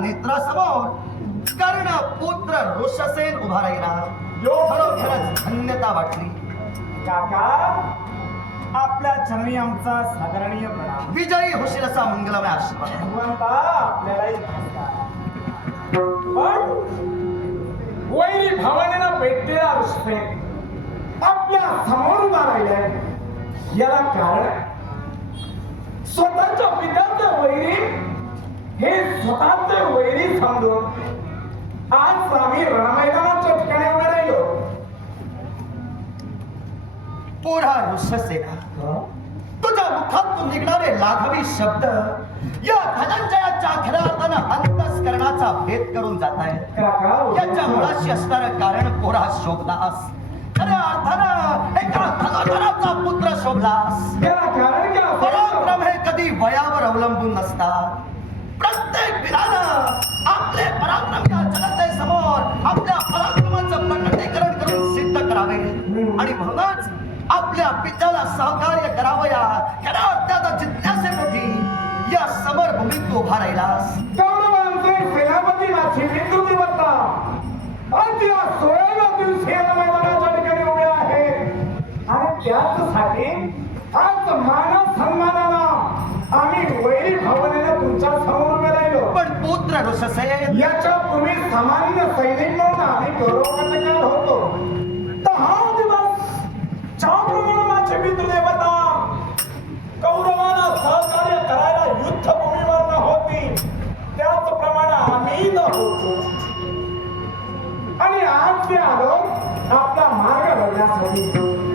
नेत्रासमोर कर्ण पुत्र ऋषसेन उभा राहिला. खरोखरच धन्यता वाटली. काका आपल्या चरणी आमचा साधारणीय प्रणाम. विजयी होशील असा मंगलमय आशीर्वाद. भगवंता आपल्यालाही पण वैरी भावनेनं भेटलेला ऋषभे आपल्यासमोर उभा राहिलाय. याला कारण स्वतःच्या पित्याचे वैरी हे स्वतःचे वैरी समजून आज आम्ही रणमैदानाच्या ठिकाणी उभे राहिलो पोरा ऋषसेना तुझ्या मुखातून निघणारे लाघवी शब्द या धनंजयाच्या खऱ्या अर्थानं अंतस्करणाचा भेद करून जात आहेत काका याच्या मुळाशी असणारं कारण पोरा शोभलास. खऱ्या अर्थानं एका धनुधराचा पुत्र शोभलास. कारण? पराक्रम हे कधी वयावर अवलंबून नसतात. प्रत्येक वीरानं आपले पराक्रम या जनतेसमोर आपल्या पराक्रमाचं प्रकटीकरण करून सिद्ध करावे. आणि म्हणूनच आपल्या पित्याला सहकार्य करावया खऱ्या अर्थानं जिज्ञासेपोटी या समरभूमीत तू उभा राहिलास. कौरवांचे सेनापती माझी बिंदू देवता आणि या सोळाव्या दिवशी या मैदानाच्या ठिकाणी उभे आहे. आणि त्याचसाठी आज मान सन्मानाला आम्ही वैरी भावनेनं पुत्र ऋषसेन। याच्या तुम्ही सामान्य सैनिक म्हणून आम्ही गौरवकटकार होतो? तर हा दिवस ज्याप्रमाणे माझे पितृ देवता कौरवांना सहकार्य करायला युद्धभूमीवर न होती. त्याचप्रमाणे आम्ही न होतो. आणि आज ते आलो आपला मार्ग बघण्यासाठी.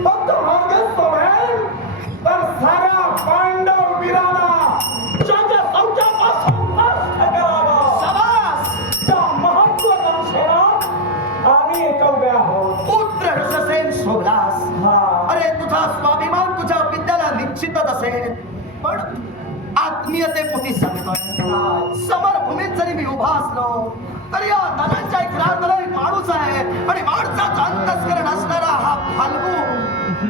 निश्चितच असेल. पण आत्मीयतेपोटी सांगतोय. समरभूमीत जरी मी उभा असलो तरी या धनांच्या खरा माणूस आहे. आणि माणसाचा अंतस्करण असणारा हा फाल्गू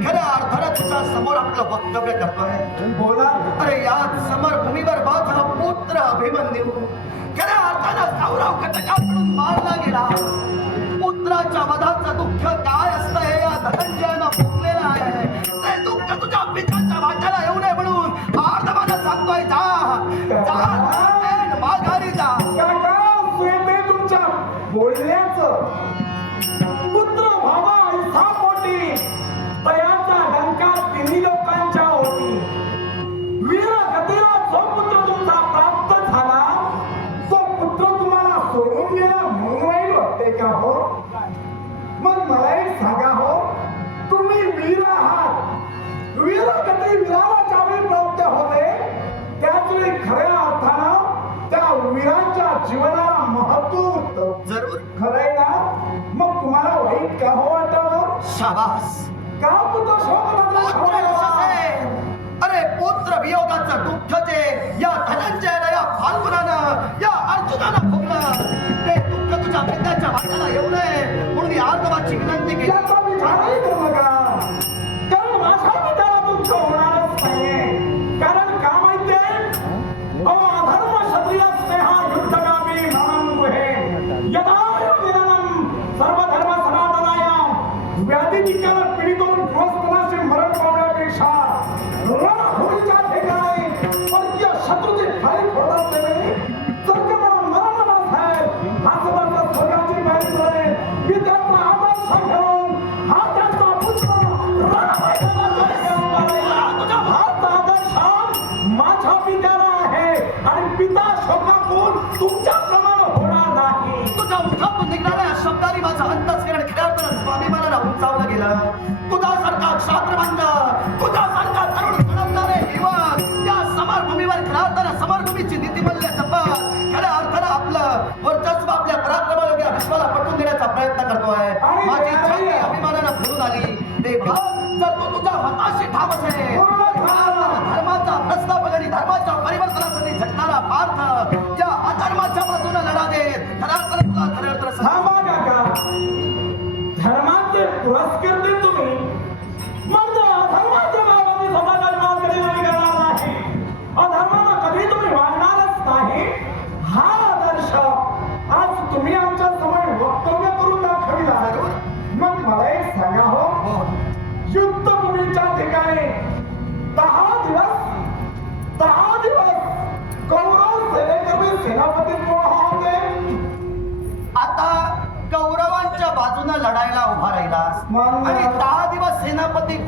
खऱ्या अर्थानं तुझ्या समोर आपलं वक्तव्य करतोय. बोला. अरे या समरभूमीवर माझा पुत्र अभिमन्यू खऱ्या अर्थानं कौरव कटकाकडून मारला गेला. पुत्राच्या वधाचं दुःख काय असतं हे या धनंजयानं वाटावं अरे पुत्र वियोगाचं दुःख जे या धनंजयाला या फाल्गुनानं तुमच्या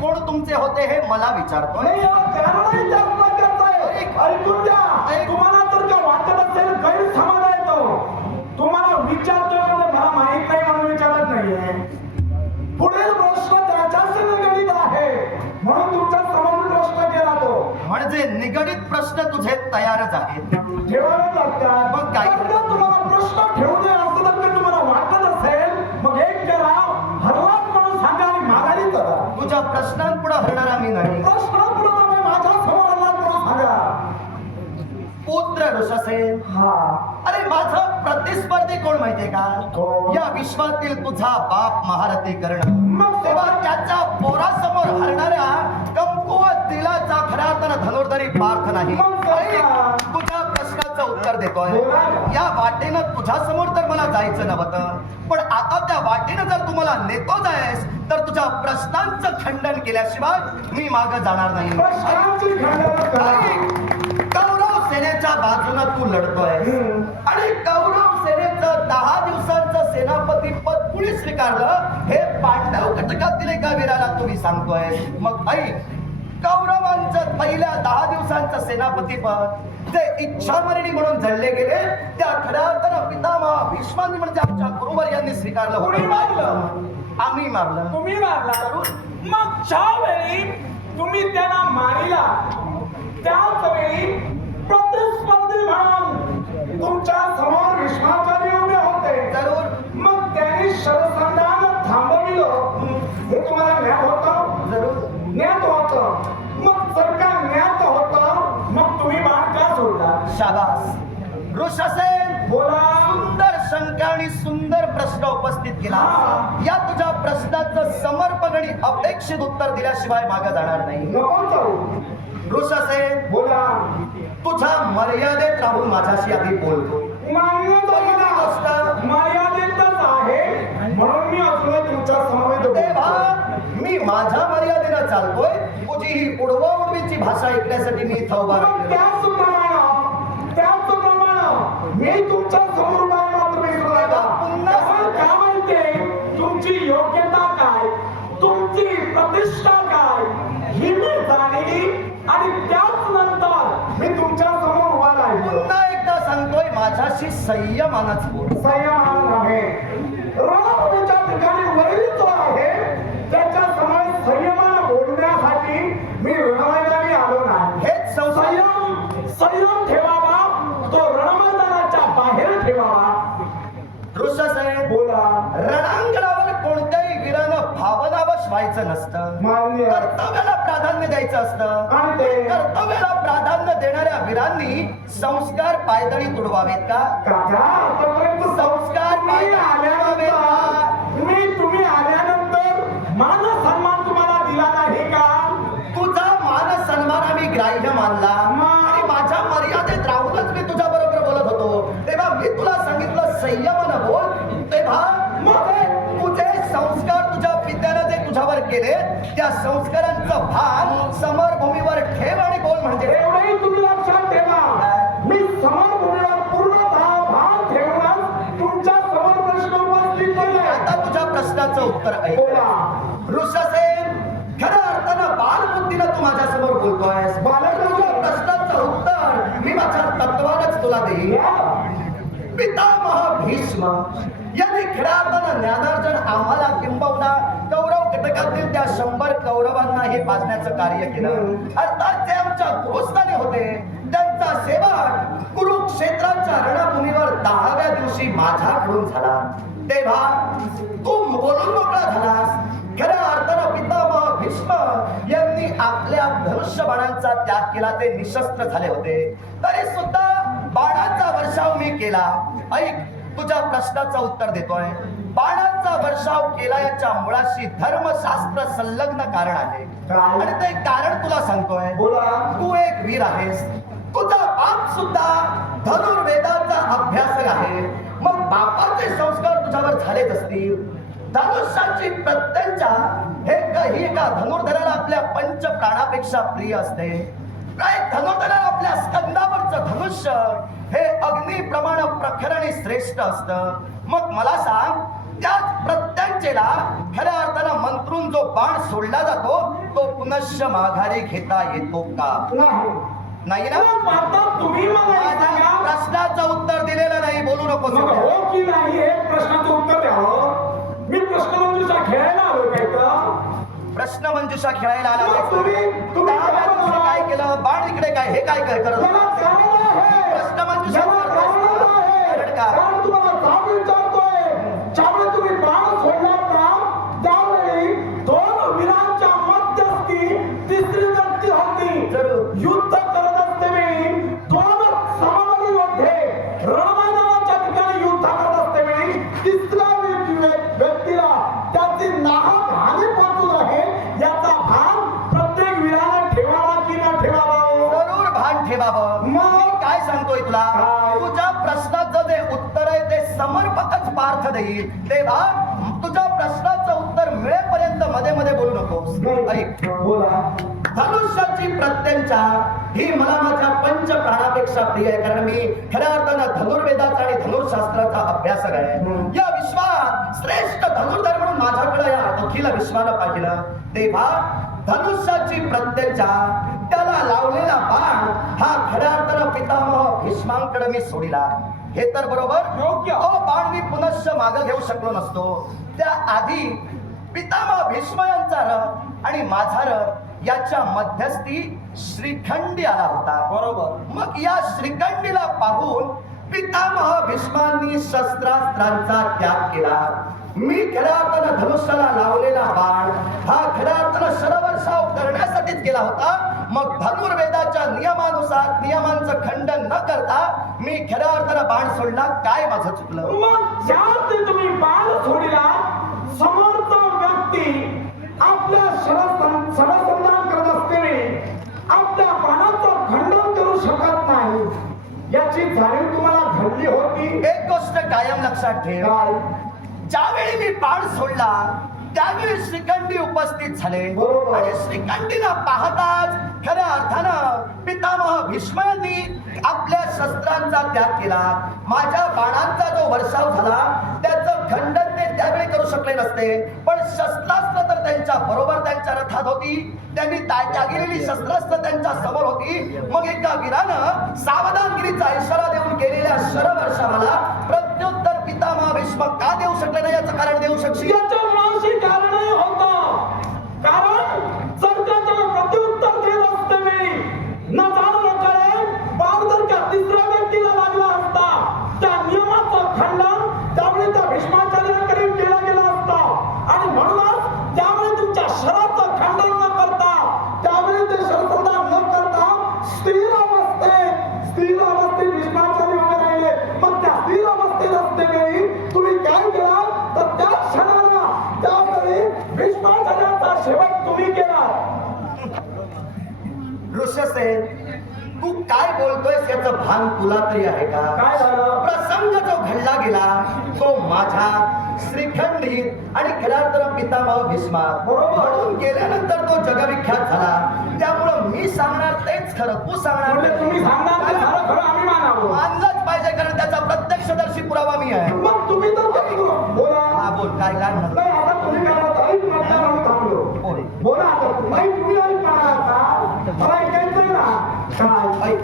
कोण तुमचे होते हे मला विचारतोय. तुम्हाला जर का वाटत असेल गैरसमज आहे तो तुम्हाला विचारतोय म्हणजे मला माहीत नाही म्हणून विचारत नाहीये. पुढील प्रश्न त्याच्याशी निगडीत आहे. म्हणून समोर मी प्रश्न केला तो. म्हणजे निगडित प्रश्न तुझे तयारच आहेत. ठेवावेच लागतात. मग काय? तुम्हाला प्रश्न ठेवू नये असं जर का तुम्हाला वाटत असेल मग एक करा हरलाच म्हणून सांगा आणि माघारी करा तुझ्या प्रश्नांपुढे हरणारा मी नाही प्रश्न पुढे तुम्ही माझ्यासमोर हरलाच म्हणून सांगा पुत्र ऋषसेन हा. अरे माझं प्रतिस्पर्धी कोण माहितीये का? या विश्वातील तुझा बाप महारथी कर्ण. मग? तेव्हा त्याच्या पोरासमोर हरणाऱ्या कमकुवत दिलाचा खऱ्या अर्थानं धनुर्धरी पार्थ नाही. तुझ्या प्रश्नाचं उत्तर देतोय. या वाटेनं तुझ्या समोर तर मला जायचं नव्हतं. पण आता त्या वाटेनं जर तुम्हाला नेतोच आहेस तर तुझ्या प्रश्नांचं खंडन केल्याशिवाय मी माग जाणार नाही. सेनेच्या बाजूनं तू लढतोय. आणि कौरव सेनेचं दहा दिवसांचं सेनापती पद कुणी स्वीकारलं हे पांडव घटकातील एका वीराला तुम्ही सांगतोय मग ऐक कौरवांचं पहिल्या दहा दिवसांचं सेनापती पद जे इच्छामरणी म्हणून जळले गेले त्या खऱ्या अर्थानं पितामह भीष्मांनी म्हणजे आमच्या गुरुवर यांनी स्वीकारलं. कोणी मारलं? आम्ही मारलं तुम्ही मारला मग ज्यावेळी तुम्ही त्यांना मारिला त्याच वेळी आणि अपेक्षित उत्तर दिल्याशिवाय मागे जाणार नाही. बोला. तुझ्या मर्यादेत राहून माझ्याशी आधी बोलतो. मर्यादेतच आहे. म्हणून मी तुमच्या समवेत माझ्या मर्यादेनं चालतोय. तुझी ही उडवा उडवीची भाषा ऐकण्यासाठी मी इथं उभा मग राहिलेलो. त्याचप्रमाणे त्याचप्रमाणे मी तुमच्यासमोर मात्र पुन्हा काय माहितीये? तुमची योग्यता तुमची प्रतिष्ठा काय? ही मी जाणली आणि त्याच नंतर मी तुमच्यासमोर उभा राहिलो पुन्हा एकदा सांगतोय माझ्याशी संयमानच बोल. संयमान नव्हे. रणभूमीच्या ठिकाणी वरील जो आहे त्याच्यासमोर संयमानं बोलण्यासाठी मी रणमैदानी आलो नाही. हेच संयम संयम ठेवावा तो रणमैदानाच्या बाहेर ठेवावा. ऋषसेन बोला. भावनावश व्हायचं नसतं. मान्य कर्तव्याला प्राधान्य द्यायचं असतं. आणि ते कर्तव्याला प्राधान्य देणाऱ्या वीरांनी संस्कार पायदळी तुडवावेत का? काका आतापर्यंत संस्कार आल्यानंतर तुम्ही आल्यानंतर केले त्या संस्कारांचं भान समरभूमीवर ठेव आणि बोल म्हणजे एवढंही तुम्ही लक्षात ठेवा. मी समरभूमीवर पूर्णतः भार ठेवूनच तुमच्यासमोर प्रश्न उपस्थित आता तुझ्या प्रश्नाचं उत्तर बोला. ऋषसेन खऱ्या अर्थानं बालबुद्धीनं तू माझ्यासमोर बोलतोयस. बालकाच्या प्रश्नाचं उत्तर मी माझ्या तत्वानच तुला देईन. पितामह भीष्म यांनी खऱ्या अर्थानं ज्ञानार्जन आम्हाला किंबहुना घटकातील त्या शंभर कौरवांना हे पाजण्याचं कार्य केलं. अर्थात ते आमच्या गुरुस्थानी होते. त्यांचा सेवक कुरुक्षेत्राच्या रणभूमीवर दहाव्या दिवशी माझ्याकडून झाला. तेव्हा तू बोलून मोकळा झालास. खऱ्या अर्थानं पितामह भीष्म यांनी आपल्या धनुष्यबाणांचा त्याग केला. ते निशस्त्र झाले होते. तरी सुद्धा बाणाचा वर्षाव मी केला. ऐक तुझ्या प्रश्नाचं उत्तर देतोय. बाणाचा वर्षाव केला याच्या मुळाशी धर्मशास्त्र संलग्न कारण आहे? आणि ते कारण तुला सांगतोय. बोला. तू एक वीर आहेस. तुझा बाप सुद्धा धनुर्वेदाचा अभ्यासक आहे. मग बापाचे संस्कार तुझ्यावर झालेच असतील. धनुष्याची प्रत्यंचा हे काही एका धनुर्धराला आपल्या पंच प्राणापेक्षा प्रिय असते. काय? धनुर्धराला आपल्या स्कंदावरचं धनुष्य हे अग्निप्रमाण प्रखर आणि श्रेष्ठ असतं. मग मला सांग त्याच प्रत्यंचेला खऱ्या अर्थानं मंत्रून जो बाण सोडला जातो तो पुनश्च माघारी घेता येतो का? नाही. ना? तुम्ही प्रश्नाचं उत्तर दिलेलं नाही बोलू नको हो की नाही हे प्रश्नाचं उत्तर द्यावं मी प्रश्न मंजुषा खेळायला आलोय काय का प्रश्न मंजुषा खेळायला आला तुम्ही काय केलं? बाण इकडे काय हे काय काय करत. प्रश्न. मंजुषा. कारण का? तुम्हाला जाब विचारतोय ज्यावेळी देईल तेव्हा तुझ्या प्रश्नाचं उत्तर मिळेपर्यंत मध्ये मध्ये बोलू ऐक. बोला. धनुष्याची प्रत्यंचा ही मला माझ्या पंच प्राणापेक्षा प्रिय आहे कारण मी खऱ्या अर्थानं धनुर्वेदाचा आणि धनुर्शास्त्राचा अभ्यासक आहे. या विश्वात श्रेष्ठ धनुर्धर म्हणून माझ्याकडे या अखिल विश्वाला पाहिलं. तेव्हा धनुष्याची प्रत्यंचा त्याला लावलेला बाण हा खऱ्या अर्थानं पितामह भीष्मांकडे मी सोडिला. हे तर बरोबर योग्य. तो बाण मी पुनश्च मागं घेऊ शकलो नसतो. त्या आधी पितामह भीष्म यांचा रथ आणि माझा रथ याच्या मध्यस्थी श्रीखंडी आला होता. बरोबर. मग या श्रीखंडीला पाहून पितामह भीष्मांनी शस्त्रास्त्रांचा त्याग केला. मी खऱ्या अर्थानं धनुष्याला लावलेला बाण हा खऱ्या अर्थानं शरवर्षाव करण्यासाठीच केला होता. मग धनुर्वेदाच्या नियमानुसार नियमांचं खंडन न करता मी खऱ्या अर्थानं बाण सोडला. काय माझं चुकलं? मग तुम्ही बाण सोडिला समोरचा व्यक्ती आपल्या शरसंधान करत असतेने आपल्या बाणाचं खंडन करू शकत नाही. याची जाणीव तुम्हाला घडली होती. एक गोष्ट कायम लक्षात ठेव. ज्यावेळी मी बाण सोडला त्यावेळी श्रीखंडी उपस्थित झाले. आणि श्रीखंडीला पाहताच खऱ्या अर्थानं पितामह भीष्म यांनी आपल्या शस्त्रांचा त्याग केला. माझ्या बाणांचा जो वर्षाव झाला त्याचं खंडन ते त्यावेळी करू शकले नसते. पण शस्त्रास्त्र तर त्यांच्या बरोबर त्यांच्या रथात होती. त्यांनी त्यागिलेली शस्त्रास्त्र त्यांच्यासमोर होती. मग एका वीरानं सावधानगिरीचा इशारा देऊन केलेल्या शरवर्षाला प्रत्युत्तर पितामह भीष्म का देऊ शकले नाही याचं कारण देऊ शकशील याच्या मुळाशी कारणही होतं कारण जर त्याच्याला प्रत्युत्तर देत असते वेळी न जाणू न कळे बाण जर त्या तिसऱ्या व्यक्तीला लागला असता त्या नियमाचं खंडन त्यामुळे त्या भीष्माचार्याकडे केला गेला असता आणि म्हणूनच त्यामुळे तुमच्या शराचं खंडन न करता त्यामुळे ते शरसंधान न करता स्थिर अवस्थेत स्थिर अवस्थेत भीष्माचार्य उभे राहिले मग त्या स्थिर अवस्थेत असते वेळी तुम्ही काय केला तर त्या क्षणाला त्यावेळी भीष्माचार्याचा शेवट तुम्ही केला. ऋषसेन तू काय बोलतोयस याचं भान तुला तरी आहे का? काय झालं? प्रसंग जो घडला गेला तो माझ्या श्रीखंडीत आणि खऱ्या अर्थानं पितामह भीष्मा बरोबर. गेल्यानंतर तो जगविख्यात झाला. त्यामुळं मी सांगणार तेच खरं तू सांगणार म्हणजे. तुम्ही सांगणार ते झालं खरं आम्ही मानावं. मानलंच पाहिजे कारण त्याचा प्रत्यक्षदर्शी पुरावा मी आहे. मग तुम्ही तर. बोला. हा बोल काय काय म्हणत नाही आता तुम्ही काय म्हणता? ऐक म्हणता म्हणून थांबलो बोल. आता नाही तुम्ही ऐक म्हणा आता मला ऐकायचंय ना काय.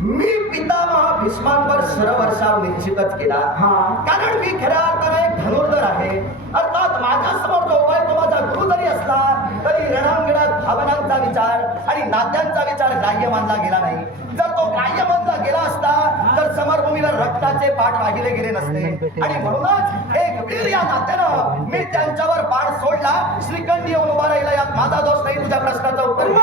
मी पितामह भीष्मांवर शरवर्षाव निश्चितच केला. कारण मी खऱ्या अर्थाने एक धनुर्धर आहे अर्थात माझ्यासमोर जो उभा तो माझा गुरु जरी असला तरी रणांगणात भावनांचा विचार आणि नात्यांचा विचार ग्राह्य मानला गेला नाही जर तो ग्राह्य मानला गेला असता तर समरभूमीवर रक्ताचे पाठ वाहिले गेले नसते आणि म्हणूनच एक वीर या नात्यानं मी त्यांच्यावर बाण सोडला. श्रीखंड येऊन उभा राहिला यात माझा दोष नाही तुझ्या प्रश्नाचं उत्तर.